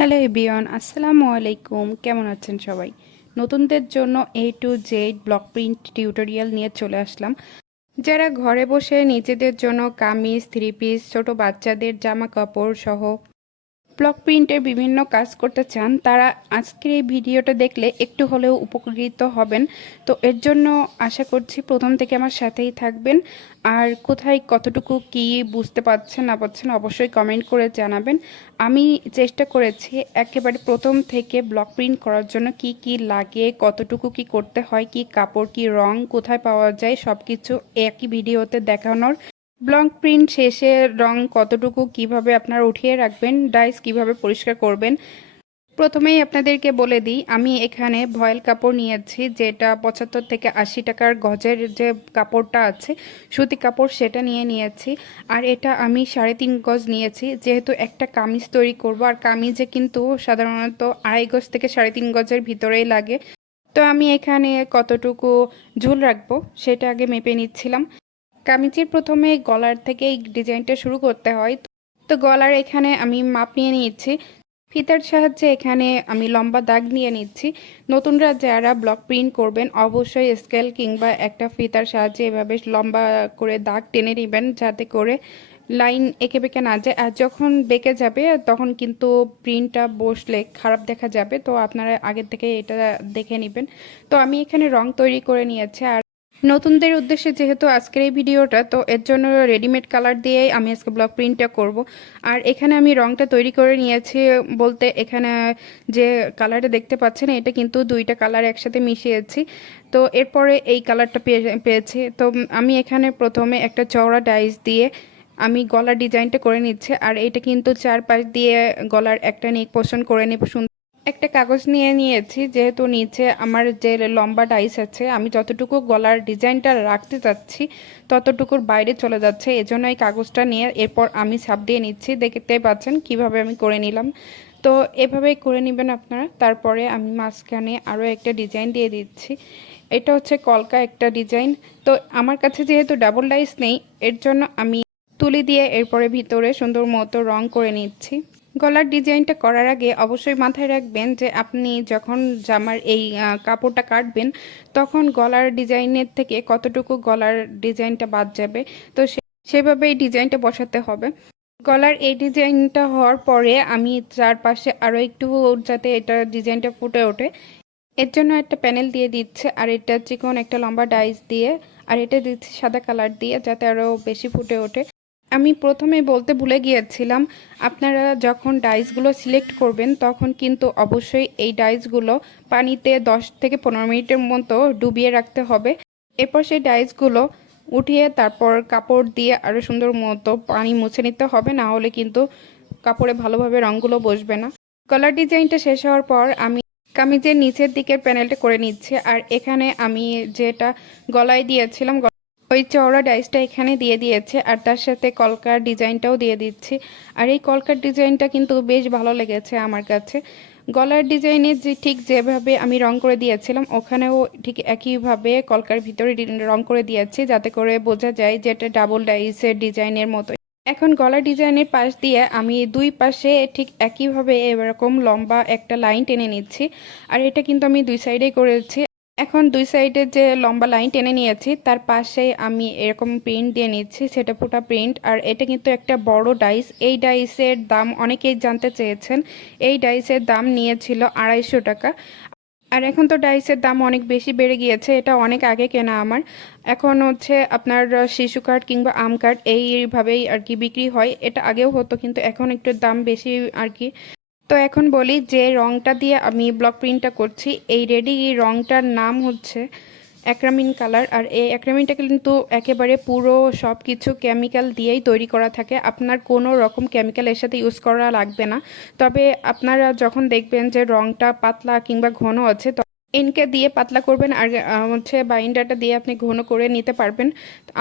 Hello এবিয়ন আসসালামু আলাইকুম। কেমন আছেন সবাই? নতুনদের জন্য A to Z block print tutorial নিয়ে চলে আসলাম। যারা ঘরে বসে নিজেদের জন্য কামিজ, থ্রি পিস, ছোটো বাচ্চাদের জামা কাপড় সহ ব্লক প্রিন্টের বিভিন্ন কাজ করতে চান, তারা আজকের এই ভিডিওটা দেখলে একটু হলেও উপকৃত হবেন। তো এর জন্য আশা করছি প্রথম থেকে আমার সাথেই থাকবেন। আর কোথায় কতটুকু কি বুঝতে পারছেন, না পারছেন অবশ্যই কমেন্ট করে জানাবেন। আমি চেষ্টা করেছি একেবারে প্রথম থেকে ব্লক প্রিন্ট করার জন্য কি কি লাগে, কতটুকু কি করতে হয়, কি কাপড়, কি রং কোথায় পাওয়া যায় সব কিছু একই ভিডিওতে দেখানোর ব্লক প্রিন্ট শেষে রং কতটুকু কীভাবে আপনারা উঠিয়ে রাখবেন, ডাইস কীভাবে পরিষ্কার করবেন, প্রথমেই আপনাদেরকে বলে দিই, আমি এখানে ভয়েল কাপড় নিয়েছি, যেটা পঁচাত্তর থেকে আশি টাকার গজের যে কাপড়টা আছে, সুতি কাপড় সেটা নিয়ে নিয়েছি। আর এটা আমি সাড়ে তিন গজ নিয়েছি, যেহেতু একটা কামিজ তৈরি করব, আর কামিজে কিন্তু সাধারণত আড়াই গজ থেকে সাড়ে তিন গজের ভিতরেই লাগে। তো আমি এখানে কতটুকু ঝুল রাখব, সেটা আগে মেপে নিচ্ছিলাম। কামিজের প্রথমে গলার থেকে এই ডিজাইনটা শুরু করতে হয়। তো গলার এখানে আমি মাপ নিয়ে নিচ্ছি ফিতার সাহায্যে এখানে আমি লম্বা দাগ নিয়ে নিচ্ছি। নতুনরা যারা ব্লক প্রিন্ট করবেন, অবশ্যই স্কেল কিংবা একটা ফিতার সাহায্যে এভাবে লম্বা করে দাগ টেনে নেবেন যাতে করে লাইন এঁকে বেঁকে না যায়। আর যখন বেঁকে যাবে, তখন কিন্তু প্রিন্টটা বসলে খারাপ দেখা যাবে। তো আপনারা আগের থেকে এটা দেখে নেবেন। তো আমি এখানে রং তৈরি করে নিয়েছি। আর নতুনদের উদ্দেশ্যে যেহেতু আজকের এই ভিডিওটা, তো এর জন্য রেডিমেড কালার দিয়েই আমি আজকে ব্লক প্রিন্টটা করব। আর এখানে আমি রংটা তৈরি করে নিয়েছি বলতে এখানে যে কালারটা দেখতে পাচ্ছেন, এটা কিন্তু দুইটা কালার একসাথে মিশিয়েছি। তো এরপরে এই কালারটা পেয়ে পেয়েছি। তো আমি এখানে প্রথমে একটা চওড়া ডাইস দিয়ে আমি গলার ডিজাইনটা করে নিচ্ছি। আর এটা কিন্তু চারপাশ দিয়ে গলার একটা নেক পোষণ করে নেব সুন্দর একটা কাগজ নিয়ে নিয়েছি, যেহেতু নিচে আমার যে লম্বা ডাইস আছে, আমি যতটুকু গলার ডিজাইনটা রাখতে চাচ্ছি, ততটুকুর বাইরে চলে যাচ্ছে। এজন্য এই কাগজটা নিয়ে এরপর আমি ছাপ দিয়ে নিচ্ছি। দেখতে পাচ্ছেন কীভাবে আমি করে নিলাম। তো এভাবেই করে নেবেন আপনারা। তারপরে আমি মাঝখানে আরও একটা ডিজাইন দিয়ে দিচ্ছি। এটা হচ্ছে কলকা একটা ডিজাইন তো আমার কাছে যেহেতু ডাবল ডাইস নেই, এর জন্য আমি তুলি দিয়ে এরপরে ভিতরে সুন্দর মতো রং করে নিচ্ছি। গলার ডিজাইনটা করার আগে অবশ্যই মাথায় রাখবেন যে আপনি যখন জামার এই কাপড়টা কাটবেন, তখন গলার ডিজাইনের থেকে কতটুকু গলার ডিজাইনটা বাদ যাবে, তো সেভাবে এই ডিজাইনটা বসাতে হবে। গলার এই ডিজাইনটা হওয়ার পরে আমি চারপাশে আরও একটু যাতে এটা ডিজাইনটা ফুটে ওঠে। এর জন্য একটা প্যানেল দিয়ে দিচ্ছে, আর এটা চিকন একটা লম্বা ডাইস দিয়ে, আর এটা দিচ্ছে সাদা কালার দিয়ে, যাতে আরও বেশি ফুটে ওঠে। আমি প্রথমে বলতে ভুলে গিয়েছিলাম, আপনারা যখন ডাইসগুলো সিলেক্ট করবেন, তখন কিন্তু অবশ্যই এই ডাইসগুলো পানিতে 10 থেকে পনেরো মিনিটের মতো ডুবিয়ে রাখতে হবে। এরপর সেই ডাইসগুলো উঠিয়ে তারপর কাপড় দিয়ে আরও সুন্দর মতো পানি মুছে নিতে হবে, না হলে কিন্তু কাপড়ে ভালোভাবে রঙগুলো বসবে না। কলার ডিজাইনটা শেষ হওয়ার পর আমি কামিজের নিচের দিকের প্যানেলটা করে নিচ্ছে, আর এখানে আমি যেটা গলায় দিয়েছিলাম ওই চওড়া ডাইসটা এখানে দিয়ে দিয়েছে, আর তার সাথে কলকার ডিজাইনটাও দিয়ে দিচ্ছি। আর এই কলকার ডিজাইনটা কিন্তু বেশ ভালো লেগেছে আমার কাছে। গলার ডিজাইনের যে ঠিক যেভাবে আমি রং করে দিয়েছিলাম, ওখানেও ঠিক একইভাবে কলকার ভিতরে রং করে দিয়েছি, যাতে করে বোঝা যায় যে এটা ডাবল ডাইসের ডিজাইনের মতো এখন গলার ডিজাইনের পাশ দিয়ে আমি দুই পাশে ঠিক একইভাবে এরকম লম্বা একটা লাইন টেনে নিচ্ছি, আর এটা কিন্তু আমি দুই সাইডে করেছি। এখন দুই সাইডে যে লম্বা লাইন টেনে নিয়েছি, তার পাশে আমি এরকম প্রিন্ট দিয়ে নিচ্ছি, সেটা ফুটা প্রিন্ট। আর এটা কিন্তু একটা বড় ডাইস। এই ডাইসের দাম অনেকেই জানতে চেয়েছেন। এই ডাইসের দাম নিয়েছিল আড়াইশো টাকা। আর এখন তো ডাইসের দাম অনেক বেশি বেড়ে গিয়েছে, এটা অনেক আগে কেনা আমার। এখন হচ্ছে আপনার শিশু কার্ড কিংবা আম কার্ড, এইভাবেই আর কি বিক্রি হয়। এটা আগেও হতো, কিন্তু এখন একটু দাম বেশি আর কি। তো এখন বলি যে রংটা দিয়ে আমি ব্লক প্রিন্টটা করছি। এই রেডি রংটার নাম হচ্ছে অ্যাক্রামিন কালার আর এই অ্যাক্রামিনটা কিন্তু একেবারে পুরো সব কিছু কেমিক্যাল দিয়েই তৈরি করা থাকে। আপনার কোনো রকম কেমিক্যাল এর সাথে ইউজ করা লাগবে না। তবে আপনারা যখন দেখবেন যে রংটা পাতলা কিংবা ঘন আছে এনকে দিয়ে পাতলা করবেন আর হচ্ছে বাইন্ডারটা দিয়ে আপনি ঘন করে নিতে পারবেন।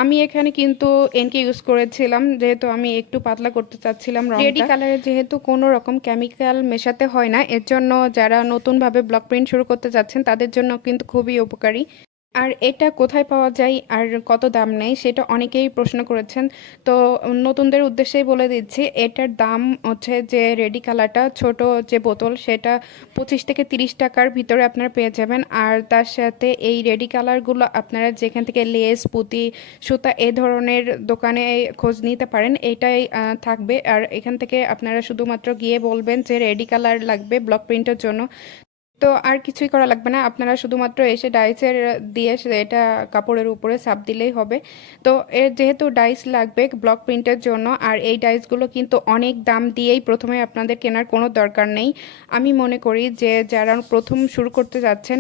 আমি এখানে কিন্তু এনকে ইউজ করেছিলাম, যেহেতু আমি একটু পাতলা করতে চাচ্ছিলাম রেডি কালারে যেহেতু কোনো রকম কেমিক্যাল মেশাতে হয় না, এর জন্য যারা নতুনভাবে ব্লক প্রিন্ট শুরু করতে চাচ্ছেন, তাদের জন্য কিন্তু খুবই উপকারী। আর এটা কোথায় পাওয়া যায় আর কত দাম নেই সেটা অনেকেই প্রশ্ন করেছেন। তো নতুনদের উদ্দেশ্যেই বলে দিচ্ছি, এটার দাম হচ্ছে যে রেডি কালারটা, ছোট যে বোতল, সেটা পঁচিশ থেকে তিরিশ টাকার ভিতরে আপনারা পেয়ে যাবেন। আর তার সাথে এই রেডি কালারগুলো আপনারা যেখান থেকে লেস, পুঁতি, সুতা এ ধরনের দোকানে খোঁজ নিতে পারেন, এটাই থাকবে। আর এখান থেকে আপনারা শুধুমাত্র গিয়ে বলবেন যে রেডি কালার লাগবে ব্লক প্রিন্টের জন্য। তো আর কিছুই করা লাগবে না। আপনারা শুধুমাত্র এসে ডাইসের দিয়ে এটা কাপড়ের উপরে সাপ দিলেই হবে। তো এর যেহেতু ডাইস লাগবে ব্লক প্রিন্টের জন্য, আর এই ডাইসগুলো কিন্তু অনেক দাম দিয়েই প্রথমে আপনাদের কেনার কোনো দরকার নেই। আমি মনে করি যে যারা প্রথম শুরু করতে যাচ্ছেন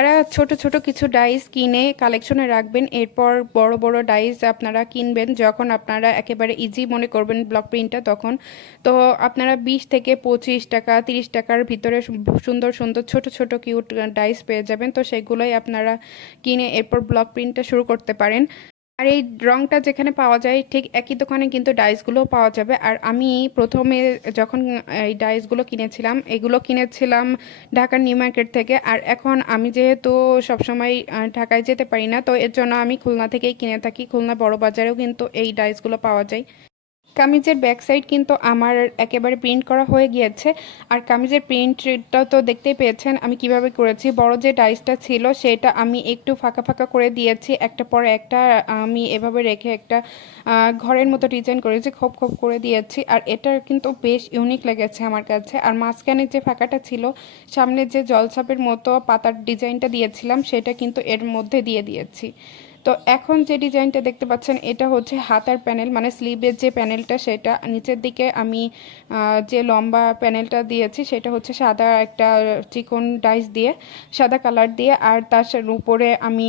তারা ছোট ছোট কিছু ডাইস কিনে কালেকশনে রাখবেন। এরপর বড় বড় ডাইস আপনারা কিনবেন। যখন আপনারা একেবারে ইজি মনে করবেন ব্লক প্রিন্টটা তখন তো আপনারা বিশ থেকে পঁচিশ টাকা, তিরিশ টাকার ভিতরে সুন্দর সুন্দর ছোট ছোট কিউট ডাইস পেয়ে যাবেন। তো সেগুলোই আপনারা কিনে এরপর ব্লক প্রিন্টটা শুরু করতে পারেন। আর এই রংটা যেখানে পাওয়া যায় ঠিক একই দোকানে কিন্তু ডাইসগুলোও পাওয়া যাবে। আর আমি প্রথমে যখন এই ডাইসগুলো কিনেছিলাম, এগুলো কিনেছিলাম ঢাকার নিউ মার্কেট থেকে। আর এখন আমি যেহেতু সবসময় ঢাকায় যেতে পারি না, তো এর জন্য আমি খুলনা থেকেই কিনে থাকি। খুলনা বড় বাজারেও কিন্তু এই ডাইসগুলো পাওয়া যায়। কামিজের ব্যাক সাইড কিন্তু আমার একেবারে প্রিন্ট করা হয়ে গিয়েছে। আর কামিজের প্রিন্টটা তো দেখতেই পেয়েছেন আমি কীভাবে করেছি। বড় যে ডাইসটা ছিল সেটা আমি একটু ফাঁকা ফাঁকা করে দিয়েছি। একটা পর একটা আমি এভাবে রেখে একটা ঘরের মতো ডিজাইন করেছি, খোপ খোপ করে দিয়েছি। আর এটা কিন্তু বেশ ইউনিক লেগেছে আমার কাছে। আর মাঝখানে যে ফাঁকাটা ছিল, সামনে যে জলছাপের মতো পাতার ডিজাইনটা দিয়েছিলাম, সেটা কিন্তু এর মধ্যে দিয়ে দিয়েছি। তো এখন যে ডিজাইনটা দেখতে পাচ্ছেন, এটা হচ্ছে হাতার প্যানেল মানে স্লিভের যে প্যানেলটা সেটা নিচের দিকে আমি যে লম্বা প্যানেলটা দিয়েছি সেটা হচ্ছে সাদা একটা চিকন ডাইস দিয়ে, সাদা কালার দিয়ে, আর তার উপরে আমি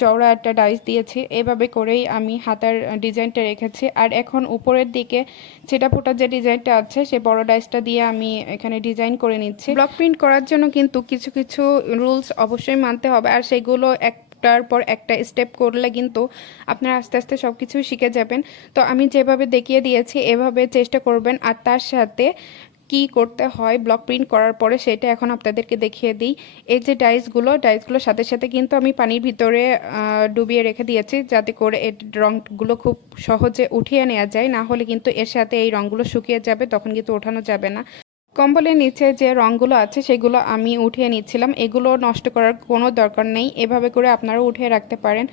চওড়া একটা ডাইস দিয়েছি। এভাবে করেই আমি হাতার ডিজাইনটা রেখেছি। আর এখন উপরের দিকে ছেটা ফোটা যে ডিজাইনটা আছে, সে বড় ডাইসটা দিয়ে আমি এখানে ডিজাইন করে নিচ্ছি। ব্লক প্রিন্ট করার জন্য কিন্তু কিছু কিছু রুলস অবশ্যই মানতে হবে। আর সেগুলো একটার পর একটা স্টেপ করলে কিন্তু আপনারা আস্তে আস্তে সব কিছুই শিখে যাবেন। তো আমি যেভাবে দেখিয়ে দিয়েছি, এভাবে চেষ্টা করবেন আর তার সাথে কি করতে হয় ব্লক প্রিন্ট করার পরে সেটা এখন আপনাদেরকে দেখিয়ে দিই। এই যে ডাইসগুলো ডাইসগুলোর সাথে সাথে কিন্তু আমি পানির ভিতরে ডুবিয়ে রেখে দিয়েছি যাতে করে এর রঙগুলো খুব সহজে উঠিয়ে নেওয়া যায়। না হলে কিন্তু এর সাথে এই রঙগুলো শুকিয়ে যাবে, তখন কিন্তু ওঠানো যাবে না। কম্বলের নিচে যে রঙগুলো আছে, সেগুলো আমি উঠিয়ে নিচ্ছিলাম। এগুলো নষ্ট করার কোনো দরকার নেই। এভাবে করে আপনারা উঠিয়ে রাখতে পারেন।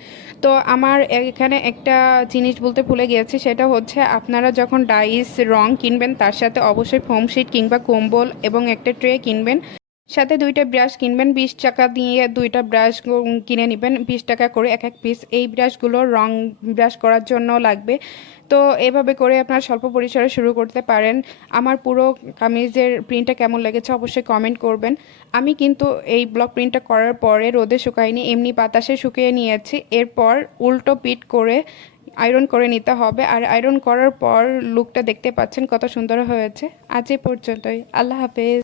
তো আমার এখানে একটা জিনিস বলতে ভুলে গিয়েছি, সেটা হচ্ছে আপনারা যখন ডাইস রং কিনবেন, তার সাথে অবশ্যই ফোম শিট কিংবা কম্বল এবং একটা ট্রে কিনবেন। সাথে দুইটা ব্রাশ কিনবেন, বিশ টাকা দিয়ে দুইটা ব্রাশ কিনে নেবেন, বিশ টাকা করে এক এক পিস এই ব্রাশগুলো রং ব্রাশ করার জন্য লাগবে। তো এভাবে করে আপনার স্বল্প পরিসরে শুরু করতে পারেন। আমার পুরো কামিজের প্রিন্টটা কেমন লেগেছে অবশ্যই কমেন্ট করবেন। আমি কিন্তু এই ব্লক প্রিন্টটা করার পরে রোদে শুকাইনি, এমনি বাতাসে শুকিয়ে নিয়েছি। এরপর উল্টো পিট করে আয়রন করে নিতে হবে। আর আয়রন করার পর লুকটা দেখতে পাচ্ছেন কত সুন্দর হয়েছে। আজ এ পর্যন্তই। আল্লাহ হাফেজ।